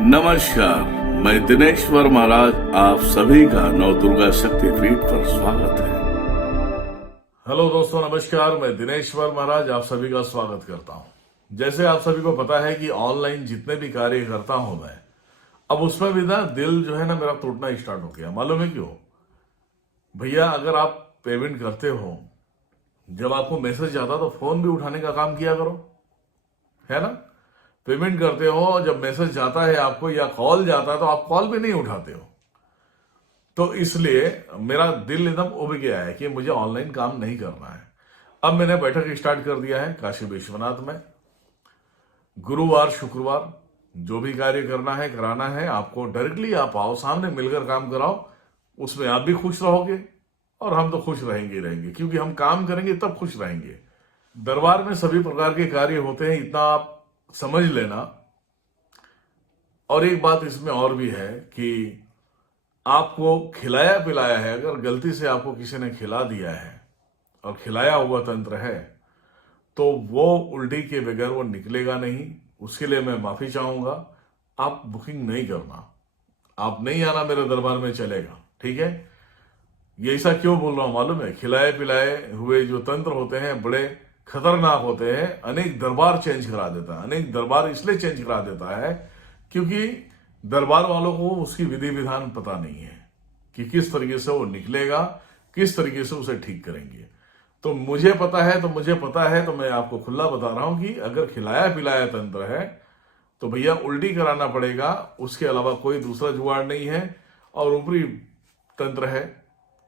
नमस्कार, मैं दिनेश्वर महाराज आप सभी का नवदुर्गा शक्तिपीठ पर स्वागत है। हेलो दोस्तों, नमस्कार। मैं दिनेश्वर महाराज आप सभी का स्वागत करता हूं। जैसे आप सभी को पता है कि ऑनलाइन जितने भी कार्य करता हूं मैं, अब उसमें भी ना दिल जो है ना मेरा टूटना स्टार्ट हो गया। मालूम है क्यों? भैया, अगर आप पेमेंट करते हो, जब आपको मैसेज आता तो फोन भी उठाने का काम किया करो, है ना। पेमेंट करते हो, जब मैसेज जाता है आपको या कॉल जाता है तो आप कॉल भी नहीं उठाते हो। तो इसलिए मेरा दिल एकदम उब गया है कि मुझे ऑनलाइन काम नहीं करना है। अब मैंने बैठक स्टार्ट कर दिया है काशी विश्वनाथ में। गुरुवार शुक्रवार जो भी कार्य करना है कराना है, आपको डायरेक्टली आप आओ, सामने मिलकर काम कराओ। उसमें आप भी खुश रहोगे और हम तो खुश रहेंगे ही रहेंगे, क्योंकि हम काम करेंगे तब खुश रहेंगे। दरबार में सभी प्रकार के कार्य होते हैं, इतना आप समझ लेना। और एक बात इसमें और भी है कि आपको खिलाया पिलाया है, अगर गलती से आपको किसी ने खिला दिया है और खिलाया हुआ तंत्र है, तो वो उल्टी के बगैर वो निकलेगा नहीं। उसके लिए मैं माफी चाहूंगा। आप बुकिंग नहीं करना, आप नहीं आना मेरे दरबार में, चलेगा, ठीक है। ये ऐसा क्यों बोल रहा हूं मालूम है? खिलाए पिलाए हुए जो तंत्र होते हैं बड़े खतरनाक होते हैं। अनेक दरबार चेंज करा देता है। अनेक दरबार इसलिए चेंज करा देता है क्योंकि दरबार वालों को उसकी विधि विधान पता नहीं है कि किस तरीके से वो निकलेगा, किस तरीके से उसे ठीक करेंगे। तो मुझे पता है, तो मैं आपको खुला बता रहा हूं कि अगर खिलाया पिलाया तंत्र है तो भैया उल्टी कराना पड़ेगा, उसके अलावा कोई दूसरा जुगाड़ नहीं है। और ऊपरी तंत्र है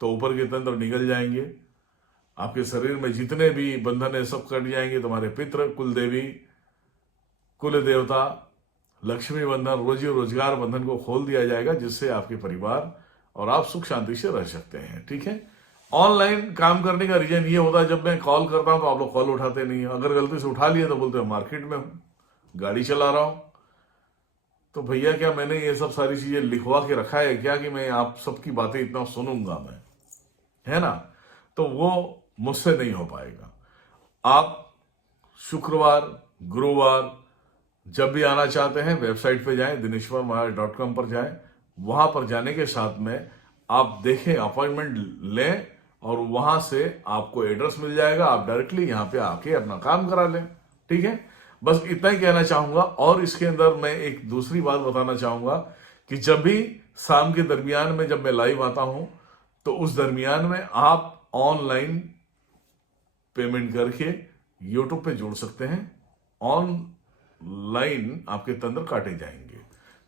तो ऊपर के तंत्र निकल जाएंगे। आपके शरीर में जितने भी बंधन है सब कट जाएंगे। तुम्हारे पितृ, कुल देवी, कुल देवता, लक्ष्मी बंधन, रोजी रोजगार बंधन को खोल दिया जाएगा, जिससे आपके परिवार और आप सुख शांति से रह सकते हैं, ठीक है। ऑनलाइन काम करने का रीजन ये होता है, जब मैं कॉल करता हूं तो आप लोग कॉल उठाते नहीं। अगर गलती से उठा लिए तो बोलते हैं मार्केट में हूं, गाड़ी चला रहा हूं। तो भैया, क्या मैंने ये सब सारी चीजें लिखवा के रखा है क्या कि मैं आप सबकी बातें इतना सुनूंगा मैं, है ना? तो वो मुझसे नहीं हो पाएगा। आप शुक्रवार गुरुवार जब भी आना चाहते हैं वेबसाइट पे जाएं, dineshwarmaharaj.com पर जाएं। वहां पर जाने के साथ में आप देखें, अपॉइंटमेंट लें और वहां से आपको एड्रेस मिल जाएगा। आप डायरेक्टली यहां पे आके अपना काम करा लें, ठीक है। बस इतना ही कहना चाहूंगा। और इसके अंदर मैं एक दूसरी बात बताना चाहूंगा कि जब भी शाम के दरमियान में जब मैं लाइव आता हूं, तो उस दरमियान में आप ऑनलाइन पेमेंट करके यूट्यूब पे जोड़ सकते हैं। ऑनलाइन आपके तंत्र काटे जाएंगे,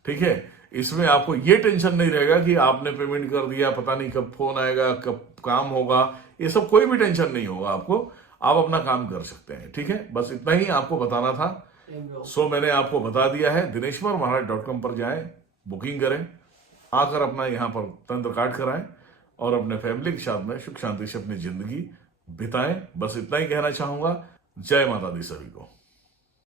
ठीक है। इसमें आपको ये टेंशन नहीं रहेगा कि आपने पेमेंट कर दिया, पता नहीं कब फोन आएगा, कब काम होगा। ये सब कोई भी टेंशन नहीं होगा आपको। आप अपना काम कर सकते हैं, ठीक है। बस इतना ही आपको बताना था। सो मैंने आपको बता दिया है। dineshwarmaharaj.com पर जाएं, बुकिंग करें, आकर अपना यहां पर तंत्र काट कराएं और अपने फैमिली के साथ में सुख शांति से अपनी जिंदगी बिताएं। बस इतना ही कहना चाहूंगा। जय माता दी सभी को।